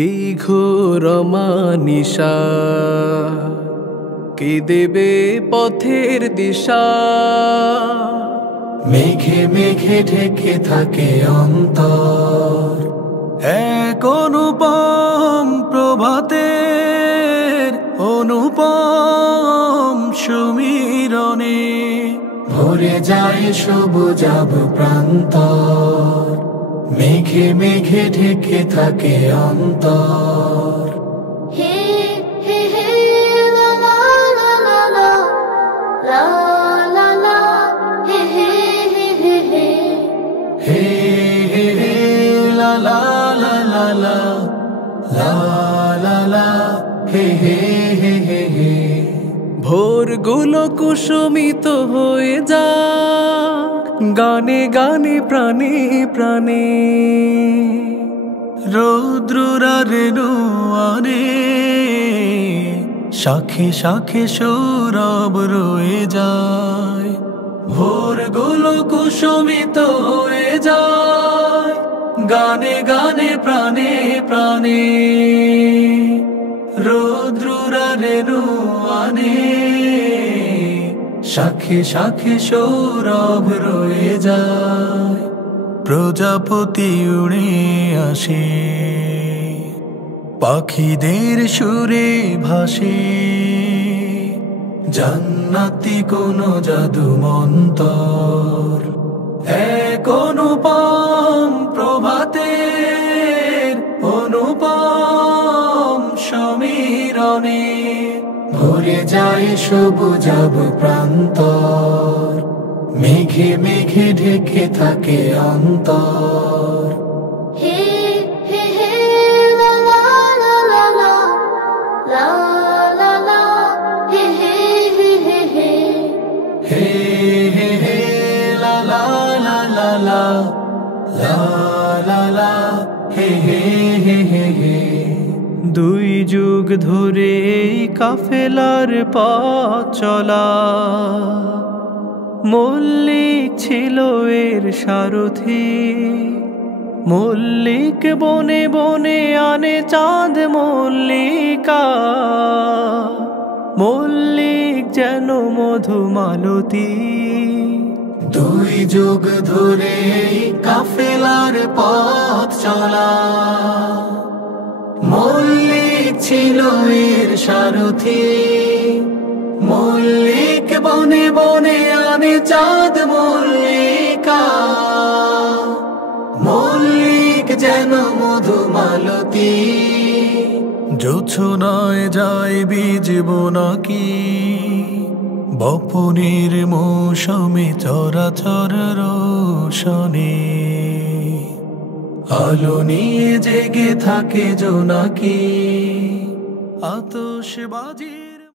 এই ঘোর মানিশা কে দেবে পথের দিশা। মেঘে মেঘে ঢেকে থাকে অন্তর, এক অনুপম প্রভাতের অনুপম সমীরণে ভরে যায় সবুজাব প্রান্তর। মেঘে মেঘে ঢেকে থাকে অন্তর। হে হে হে লা লা লা লা লা লা লা লা হে হে হে হে হে হে হে হে লা লা লা লা লা লা লা লা হে হে হে হে হে। ভোরগুলো কুসুমিত হয়ে যা গানে গানে প্রাণে প্রাণে। রৌদ্ররা রেণু আনে শাখে শাখে সৌরভ রয়ে যায়। ভোরগুলো কুসুমিত হয়ে যায় গানে গানে প্রাণে প্রাণে। রৌদ্ররা রেণু আনে শাখে শাখে সৌরভ রয়ে যায়। প্রজাপতি উড়ে আসে পাখিদের সুরে ভাসে। জান্নাতি কোন জাদু মন্তর, এক অনুপম প্রভাতের অনুপম সমীরণে ভরে যায় সবুজাব প্রান্তর। মেঘে মেঘে ঢেকে থাকে অন্তর। হে হে হে লা লা লা লা লা লা লা লা হে হে হে হে হে হে হে হে লা লা লা লা লা লা লা লা হে হে হে হে হে। দুই যুগ ধরে এই কাফেলার পথ চলা, মল্লিক ছিল এর সারথি। মল্লিক বনে বনে আনে চাঁদ মল্লিকা, মল্লিক যেন মধুমালতী। দুই যুগ ধরে এই কাফেলার পথ চলা, মল্লিক ছিল এর সারথি। মল্লিক বনে বনে আনে চাঁদ মল্লিকা, মল্লিক যেন মধুমালতী। জোছনায় যায় বীজব নাকি বপনের মৌসুমে চরাচর রোশনে। আলো নিয়ে জেগে থাকে জোনাকি আতশবাজি।